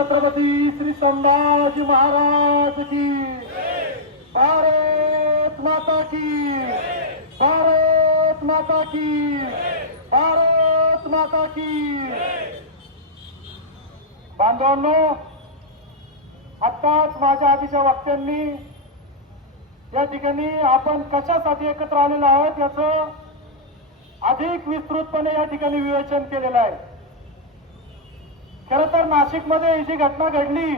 छत्रपती श्री संभाजी महाराज की, भारत माता की, भारत माता की, भारत माता की। बांधवांनो, आत्ताच माझ्या आधीच्या वक्त्यांनी या ठिकाणी आपण कशासाठी एकत्र आलेलो आहोत याचं अधिक विस्तृतपणे या ठिकाणी विवेचन केलेलं आहे। खरं तर नाशिकमध्ये ही जी घटना घडली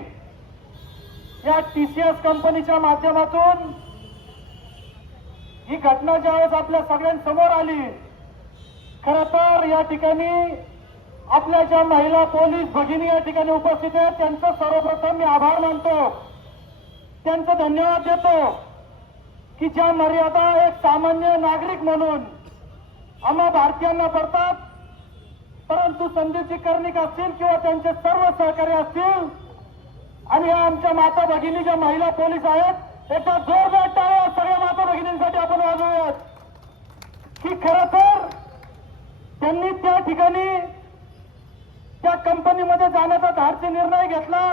या TCS कंपनीच्या माध्यमातून, ही घटना ज्यावेळेस आपल्या सगळ्यांसमोर आली, खरं तर या ठिकाणी आपल्या ज्या महिला पोलीस भगिनी या ठिकाणी उपस्थित आहेत त्यांचं सर्वप्रथम मी आभार मानतो, त्यांचं धन्यवाद देतो की ज्या मर्यादा एक सामान्य नागरिक म्हणून आम्हा भारतीयांना पडतात, परंतु संदीपजी कर्णिक असतील किंवा त्यांचे सर्व सहकारी असतील आणि आमच्या माता भगिनी ज्या महिला पोलीस आहेत, एका जोरदार टाळ्या सगळ्या माता भगिनींसाठी आपण वाजवूयात की खरं तर त्यांनी त्या ठिकाणी त्या कंपनीमध्ये जाण्याचा धाडसी निर्णय घेतला,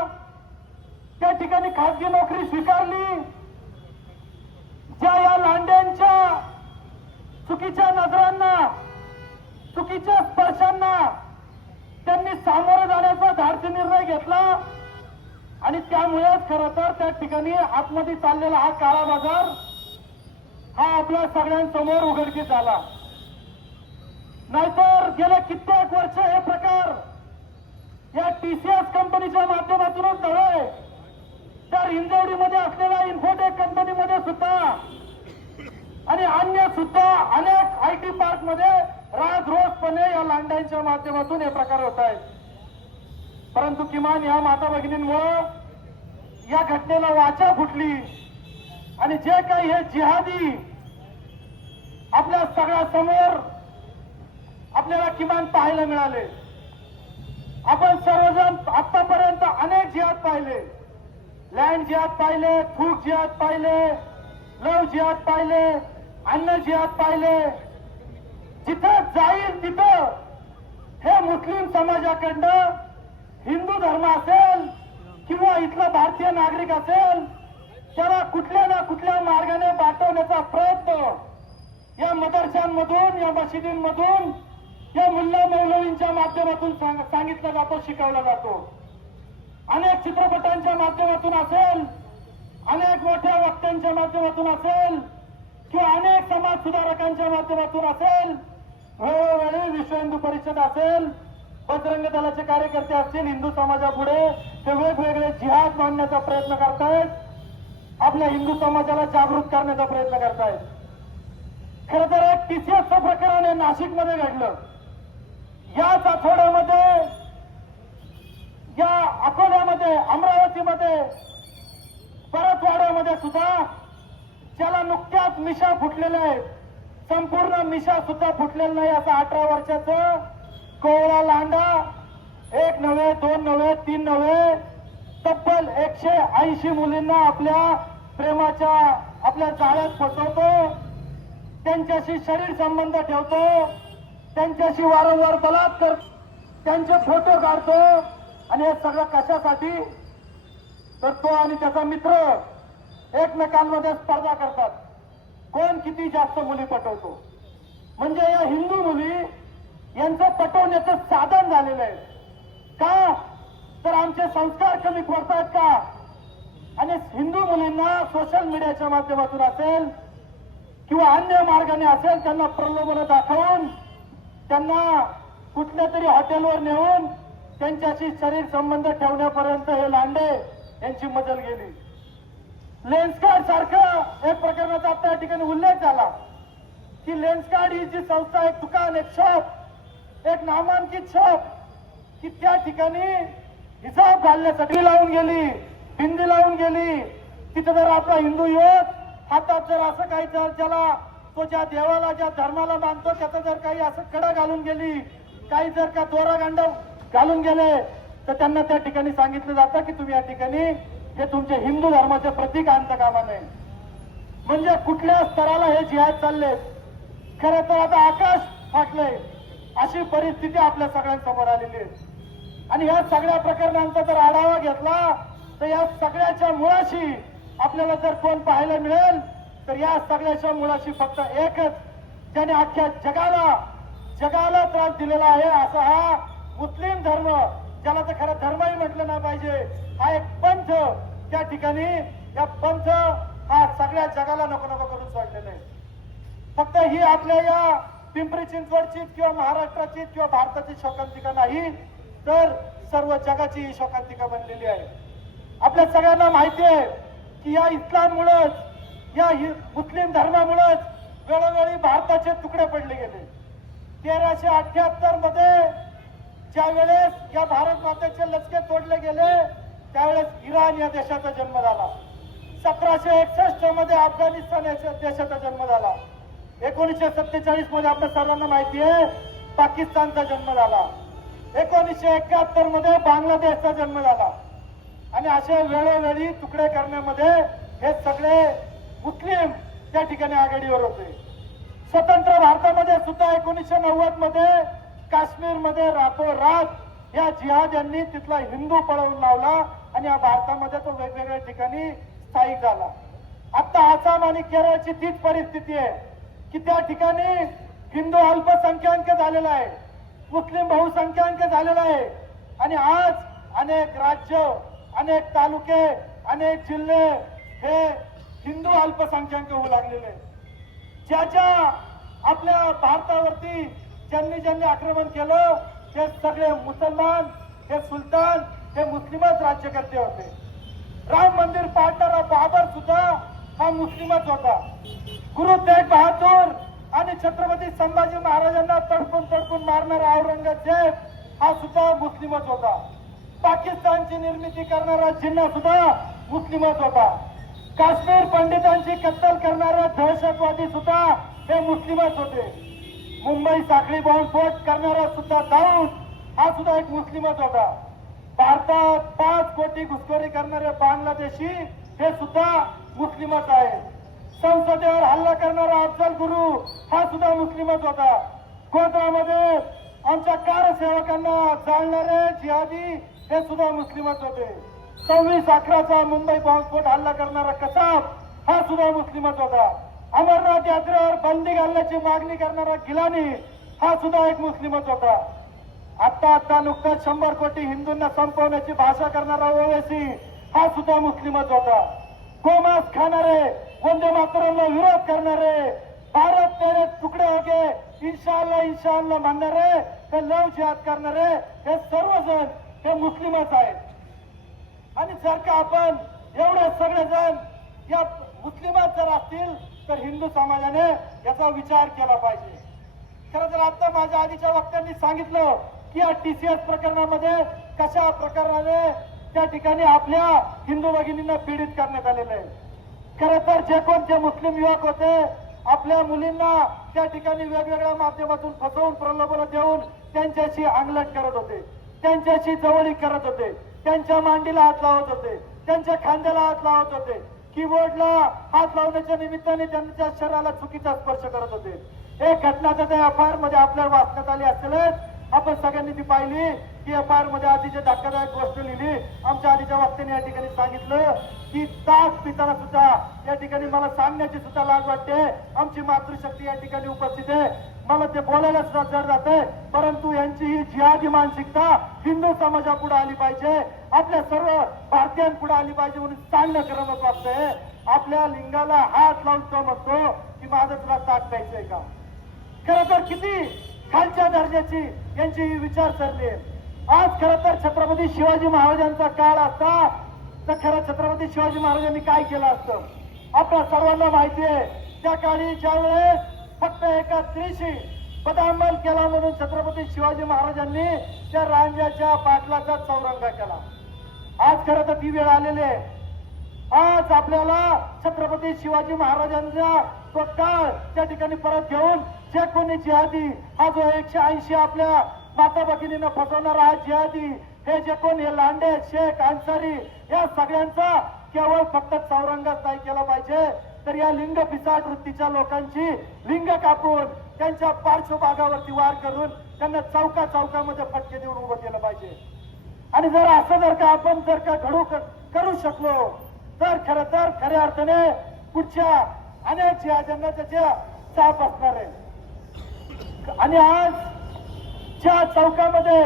त्या ठिकाणी खासगी नोकरी स्वीकारली। ज्या या लांड्यांच्या चुकीच्या नजरांना, चुकीच्या स्पर्शांना त्यांनी सामोरे जाण्याचा धाडसी निर्णय घेतला आणि त्यामुळेच खरं तर त्या ठिकाणी आतमध्ये चाललेला हा काळा बाजार हा आपल्या सगळ्यांसमोर उघडकीस झाला। नाहीतर गेले कित्येक वर्ष हे प्रकार या TCS कंपनीच्या माध्यमातूनच नव्हे तर हिंजवडीमध्ये असलेल्या इन्फोटेक कंपनीमध्ये सुद्धा आणि अन्य सुद्धा अनेक IT पार्क मध्ये राजरोसपणे या लांड्यांच्या माध्यमातून हे प्रकार होत आहेत। परंतु किमान या माता भगिनींमुळे या घटनेला वाचा फुटली आणि जे काही हे जिहादी आपल्या सगळ्या समोर आपल्याला किमान पाहायला मिळाले। आपण सर्वजण आतापर्यंत अनेक जिहाद पाहिले, लँड जिहाद पाहिले, थूक जिहाद पाहिले, लव जिहाद पाहिले, अन्न जिहाद पाहिले। जिथं जाईल तिथं हे मुस्लिम समाजाकडनं हिंदू धर्म असेल किंवा इथला भारतीय नागरिक असेल त्याला कुठल्या ना कुठल्या मार्गाने पाठवण्याचा प्रयत्न या मदरशांमधून, या मशिदींमधून, या मुल्ला मौलवींच्या माध्यमातून सांगितला जातो, शिकवला जातो। अनेक चित्रपटांच्या माध्यमातून असेल, अनेक मोठ्या वक्त्यांच्या माध्यमातून असेल किंवा अनेक समाज सुधारकांच्या माध्यमातून असेल, वेळोवेळी विश्व हिंदू परिषद असेल, बजरंग दलाचे कार्यकर्ते असतील, हिंदू समाजापुढे ते वेगवेगळे जिहाद मांडण्याचा प्रयत्न करतायत, आपल्या हिंदू समाजाला जागृत करण्याचा प्रयत्न करतायत। खरं तर एक TCSचं प्रकरण हे नाशिकमध्ये घडलं। याच आठवड्यामध्ये या अकोल्यामध्ये, अमरावतीमध्ये, परतवाड्यामध्ये सुद्धा ज्याला नुकत्याच मिशा फुटलेल्या आहेत, संपूर्ण मिशा सुद्धा फुटलेला नाही असं 18 वर्षाचं कोवळा लांडा, एक नव्हे, दोन नव्हे, तीन नव्हे, तब्बल 180 मुलींना आपल्या प्रेमाच्या आपल्या जाळ्यात फसवतो, त्यांच्याशी शरीर संबंध ठेवतो, त्यांच्याशी वारंवार बलात्कार, त्यांचे फोटो काढतो आणि हे सगळं कशासाठी तर तो आणि त्याचा मित्र एकमेकांमध्ये स्पर्धा करतात, कोण किती जास्त मुली पटवतो। म्हणजे या हिंदू मुली यांचं पटवण्याचं साधन झालेलं आहे। का तर आमचे संस्कार कमी पडतात का, आणि हिंदू मुलींना सोशल मीडियाच्या माध्यमातून असेल किंवा अन्य मार्गाने असेल त्यांना प्रलोभन दाखवून त्यांना कुठल्या तरी हॉटेलवर नेऊन त्यांच्याशी शरीर संबंध ठेवण्यापर्यंत हे लांडे यांची मजल गेली। लेन्सकार्ड सारखं एक प्रकरणाचा आता या ठिकाणी उल्लेख झाला की लेन्सकार्ड ही जी संस्था, एक दुकान, एक शॉप, एक नामांकित शॉप की त्या ठिकाणी हिसाब घालण्यासाठी लावून गेली, हिंदी लावून गेली। तिथं जर आपला हिंदू युवक हातात जर असं काही ज्याला तो ज्या देवाला, ज्या धर्माला मानतो त्याचं जर काही असं कडा घालून गेली, काही जर का दोरा गांड घालून गेले तर त्यांना त्या ठिकाणी सांगितलं जातं की तुम्ही या ठिकाणी हे तुमचे हिंदू धर्माचे प्रतीक आणता कामा नये। म्हणजे कुठल्या स्तराला हे जिहाद चालले, खरं तर आता आकाश फाटलंय अशी परिस्थिती आपल्या सगळ्यांसमोर आलेली आहे। आणि या सगळ्या प्रकरणांचा जर आढावा घेतला तर या सगळ्याच्या मुळाशी आपल्याला जर कोण पाहायला मिळेल तर या सगळ्याच्या मुळाशी फक्त एकच, ज्याने अख्ख्या जगाला त्रास दिलेला आहे असा हा मुस्लिम धर्म, ज्याला तर खरं धर्मही म्हटलं नाही पाहिजे, हा एक पंथ त्या ठिकाणी, या पंथ हा सगळ्या जगाला नको नको करून सोडलेला आहे. फक्त ही आपल्या या पिंपरी चिंचवडची किंवा महाराष्ट्राची किंवा भारताची शोकांतिका नाही, तर सर्व जगाची ही शोकांतिका बनलेली आहे. आपल्या सगळ्यांना माहिती आहे की या इस्लाममुळेच, या मुस्लिम धर्मामुळेच वेळोवेळी भारताचे तुकडे पडले गेले. 1378 मध्ये ज्या वेळेस या भारत मातेचे लचके तोडले गेले त्यावेळेस इराण या देशाचा जन्म झाला. 1761 मध्ये अफगाणिस्तान या देशाचा जन्म झाला. 1947 मध्ये आपल्या सर्वांना माहिती आहे पाकिस्तानचा जन्म झाला. 1971 मध्ये बांगलादेशचा जन्म झाला. आणि अशा वेळोवेळी तुकडे करण्यामध्ये हे सगळे मुस्लिम त्या ठिकाणी आघाडीवर होते. स्वतंत्र भारतामध्ये सुद्धा 1990 मध्ये काश्मीरमध्ये रातोरात या जिहाद यांनी तिथला हिंदू पळवून लावला आणि या भारतामध्ये तो वेगवेगळ्या ठिकाणी स्थायिक झाला. आता आसाम आणि केरळची तीच परिस्थिती आहे की त्या ठिकाणी हिंदू अल्पसंख्याक झालेला आहे, मुस्लिम बहुसंख्याक झालेला आहे. आणि आज अनेक राज्य, अनेक तालुके, अनेक जिल्हे हे हिंदू अल्पसंख्याक होऊ लागलेले. ज्याच्या आपल्या भारतावरती ज्यांनी आक्रमण केलं ते सगळे मुसलमान, हे सुलतान, हे मुस्लिमच राज्यकर्ते होते. राम मंदिर पाडणारा बाबर सुद्धा हा मुस्लिमच होता. गुरु तेग बहादूर आणि छत्रपती संभाजी महाराजांना तडपून मारणारा औरंगजेब हा सुद्धा मुस्लिमच होता. पाकिस्तानची निर्मिती करणारा जिन्ना सुद्धा मुस्लिमच होता. काश्मीर पंडितांची कत्तल करणारा दहशतवादी सुद्धा हे मुस्लिमच होते. मुंबई साखळी बॉम्बस्फोट करणारा सुद्धा दाऊद हा सुद्धा एक मुस्लिमच होता. भारतात 5 कोटी घुसखोरी करणारे बांगलादेशी हे सुद्धा मुस्लिमच आहे. संसदेवर हल्ला करणारा अफजल गुरु हा सुद्धा मुस्लिमच होता. गोध्रामध्ये आमच्या कारसेवकांना जाळणारे जिहादी हे सुद्धा मुस्लिमच होते. 26/11चा मुंबई बॉम्बस्फोट हल्ला करणारा कसाब हा सुद्धा मुस्लिमच होता. अमरनाथ यात्रेवर बंदी घालण्याची मागणी करणारा गिलानी हा सुद्धा एक मुस्लिमच होता. आता नुकताच 100 कोटी हिंदूंना संपवण्याची भाषा करणारा ओवैसी हा सुद्धा मुस्लिमच होता. गोमांस खाणारे, वंदे मातरमला विरोध करणारे, भारत तेरे तुकडे होगे इंशाअल्लाह म्हणणारे, हे लव जिहाद करणारे हे सर्वजण हे मुस्लिमच आहेत. आणि जर का आपण एवढे सगळेजण या मुस्लिमात जर असतील तर हिंदू समाजाने याचा विचार केला पाहिजे. खरं तर आता माझ्या आधीच्या वक्त्यांनी सांगितलं की या TCS प्रकरणामध्ये कशा प्रकाराने त्या ठिकाणी आपल्या हिंदू भगिनींना पीडित करण्यात आलेलं आहे. खरं तर जे कोणते मुस्लिम युवक होते आपल्या मुलींना त्या ठिकाणी वेगवेगळ्या माध्यमातून फसवून प्रलोभन देऊन त्यांच्याशी अंगलट करत होते, त्यांच्याशी जवळीक करत होते, त्यांच्या मांडीला हात लावत होते, त्यांच्या खांद्याला हात लावत होते, कीबोर्डला हात लावण्याच्या निमित्ताने त्यांच्या शरीराला चुकीचा स्पर्श करत होते. एक घटना तर त्या FIR मध्ये आपल्याला वाचण्यात आली असेलच. आपण सगळ्यांनी ती पाहिली की FIR मध्ये अतिशय धक्कादायक गोष्ट लिहिली. आमच्या आधीच्या वक्त्यांनी या ठिकाणी सांगितलं की ताक पिताना सुद्धा या ठिकाणी मला सांगण्याची सुद्धा लाज वाटते. आमची मातृशक्ती या ठिकाणी उपस्थित आहे, मला ते बोलायला सुद्धा जड जाते. परंतु यांची ही जिहादी मानसिकता हिंदू समाजापुढे आली पाहिजे, आपल्या सर्व भारतीयांपुढे आली पाहिजे म्हणून सांगणं क्रमच वाटतंय. आपल्या लिंगाला हात लावून तो म्हणतो की माझं तुला ताक प्यायचंय का? खरं तर किती खालच्या दर्जाची यांची ही विचारसरणी आहे. आज खरं तर छत्रपती शिवाजी महाराजांचा काळ असता तर खरं छत्रपती शिवाजी महाराजांनी काय केलं असतं आपल्या सर्वांना माहिती आहे. त्या काळी ज्या वेळेस फक्त एका स्त्रीशी बदामल केला म्हणून छत्रपती शिवाजी महाराजांनी त्या रांजाच्या पाटलाचा चौरंगा केला. आज खरं तर ती वेळ आलेली आहे. आज आपल्याला छत्रपती शिवाजी महाराजांचा तो काळ त्या ठिकाणी परत घेऊन जे कोणी जिहादी हा जो 180 आपल्या माता भगिनींना फसवणारा हा जिहादी, हे जे कोण हे लांडे, शेख, अन्सारी या सगळ्यांचा केवळ फक्त चौरंगाच नाही केला पाहिजे, तर या लिंग पिसाट वृत्तीच्या लोकांची लिंग कापून त्यांच्या पार्श्वभागावरती वार करून त्यांना चौकामध्ये फटके देऊन उभं केलं पाहिजे. आणि जर असं जर का आपण जर का करू शकलो तर खरं तर खऱ्या अर्थाने पुढच्या अनेक जिहाद्यांना त्याच्या साथ असणार आहे. आणि आज ज्या चौकामध्ये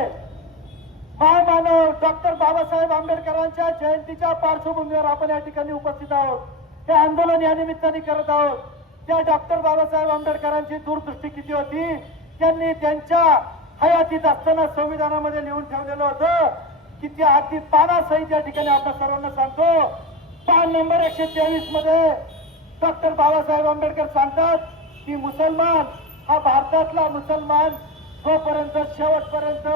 महामानव डॉक्टर बाबासाहेब आंबेडकरांच्या जयंतीच्या पार्श्वभूमीवर आपण या ठिकाणी उपस्थित आहोत, हे आंदोलन या निमित्ताने करत आहोत. त्या डॉक्टर बाबासाहेब आंबेडकरांची दूरदृष्टी किती होती, त्यांनी त्यांच्या हयातीत असताना संविधानामध्ये लिहून ठेवलेलं होतं की त्या अगदी पानासहित या ठिकाणी आपण सर्वांना सांगतो. पान नंबर 123 मध्ये डॉक्टर बाबासाहेब आंबेडकर सांगतात की मुसलमान हा भारतातला मुसलमान जोपर्यंत शेवटपर्यंत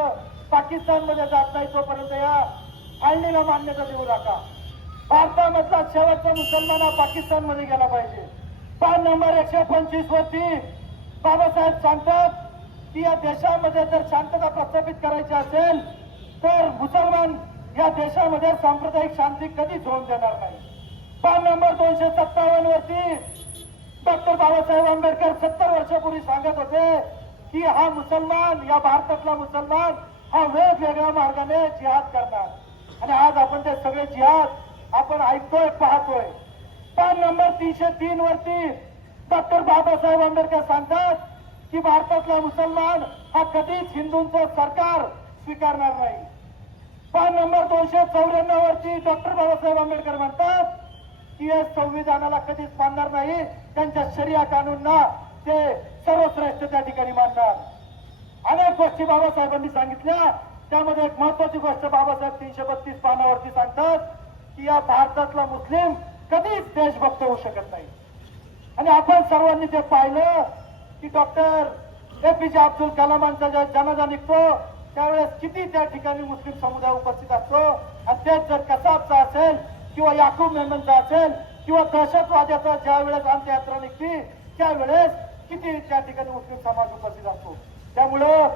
पाकिस्तानमध्ये जात नाही तोपर्यंत या फाळणीला मान्यता देऊ नका. भारतामधला शेवटचा मुसलमान हा पाकिस्तानमध्ये गेला पाहिजे. पान नंबर 125 वरती बाबासाहेब सांगतात की या देशामध्ये जर शांतता प्रस्थापित करायची असेल तर मुसलमान या देशामध्ये सांप्रदायिक शांती कधीच होऊन देणार नाही. पान नंबर 257 वरती डॉक्टर बाबासाहेब आंबेडकर 70 वर्षापूर्वी सांगत होते की हा मुसलमान, या भारतातला मुसलमान हा वेगवेगळ्या मार्गाने जिहाद करणार. आणि आज आपण ते सगळे जिहाद आपण ऐकतोय, पाहतोय. पान नंबर 303 वरती डॉक्टर बाबासाहेब आंबेडकर सांगतात की भारतातला मुसलमान हा कधीच हिंदूंचं सरकार स्वीकारणार नाही. पान नंबर 294 वरती डॉक्टर बाबासाहेब आंबेडकर म्हणतात की या संविधानाला कधीच मानणार नाही, त्यांच्या शरिया कानूनना ते सर्वश्रेष्ठ त्या ठिकाणी मानणार. अनेक गोष्टी बाबासाहेबांनी सांगितल्या. त्यामध्ये एक महत्वाची गोष्ट बाबासाहेब 332 पानावरती सांगतात की या भारतातला मुस्लिम कधीच देशभक्त होऊ शकत नाही. आणि आपण सर्वांनी ते पाहिलं की डॉक्टर APJ अब्दुल कलामांचा ज्या जनाजा निघतो त्यावेळेस किती त्या ठिकाणी मुस्लिम समुदाय उपस्थित असतो. आणि तेच जर कसाबचा असेल किंवा याकूब मेमनचा असेल किंवा दहशतवाद्याचा ज्या वेळेस अंत्ययात्रा निघते त्यावेळेस किती त्या ठिकाणी मुस्लिम समाज उपस्थित असतो. त्यामुळं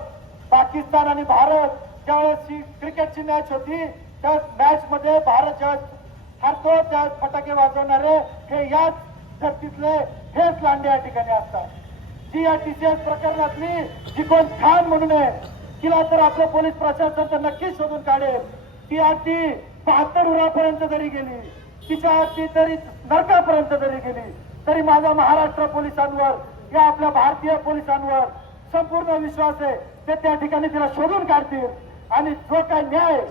पाकिस्तान आणि भारत ज्यावेळेस ही क्रिकेटची मॅच होती त्या मॅच मध्ये भारत ज्यावेळेस हरतो त्या फटाके वाजवणारे हे याच धर्तीतले हेच लांडे या ठिकाणी असतात. जी या TCS प्रकरणातली जी कोण ठाण म्हणून आहे तिला तर आपलं पोलीस प्रशासन तर नक्कीच शोधून काढेल. ती आरती 72 उरापर्यंत जरी गेली, तिच्या आरती तरी नरकापर्यंत जरी गेली तरी माझा महाराष्ट्र पोलिसांवर, या आपल्या भारतीय पोलिसांवर संपूर्ण विश्वास आहे. ते त्या ठिकाणी तिला शोधून काढतील आणि जो काही न्याय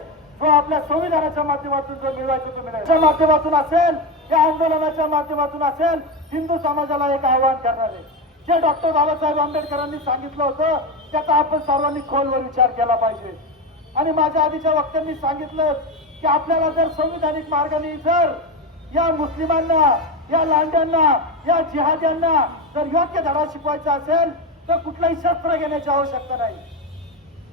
जो आपल्या संविधानाच्या माध्यमातून जो मिळवायचा तो मिळेल. त्या माध्यमातून असेल, या आंदोलनाच्या माध्यमातून असेल, हिंदू समाजाला एक आव्हान करणार आहे. जे डॉक्टर बाबासाहेब आंबेडकरांनी सांगितलं होतं त्याचा आपण सर्वांनी खोलवर विचार केला पाहिजे. आणि माझ्या आधीच्या वक्त्यांनी सांगितलं की आपल्याला जर संविधानिक मार्गाने जर या मुस्लिमांना, या लांड्यांना, या जिहाद्यांना जर योग्य धडा शिकवायचा असेल तर कुठलंही शस्त्र घेण्याची आवश्यकता नाही,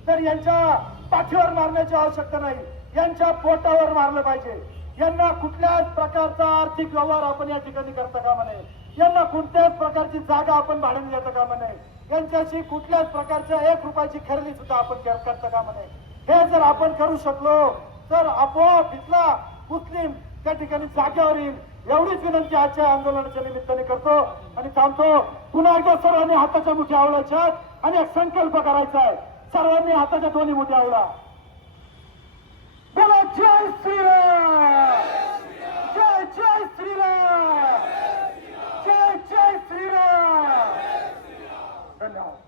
तर यांच्या पाठीवर मारण्याची आवश्यकता नाही, यांच्या पोटावर मारलं पाहिजे. यांना कुठल्याच प्रकारचा आर्थिक व्यवहार आपण या ठिकाणी करता कामा नये. यांना कोणत्याच प्रकारची जागा आपण भाड्याने देता कामा नये. यांच्याशी कुठल्याच प्रकारच्या 1 रुपयाची खरेदी सुद्धा आपण करता कामा नये. हे जर आपण करू शकलो तर आपोआप इथला मुस्लिम त्या ठिकाणी जागेवर येईल. एवढीच विनंती आजच्या आंदोलनाच्या निमित्ताने करतो आणि थांबतो. पुन्हा एकदा सर्वांनी हाताच्या मुठ्या आवळायच्या आणि एक संकल्प करायचा आहे. सर्वांनी हाताच्या दोन्ही मुठ्या आवळा. बोला जय श्रीराम, जय जय श्रीराम, जय जय श्रीराम. धन्यवाद.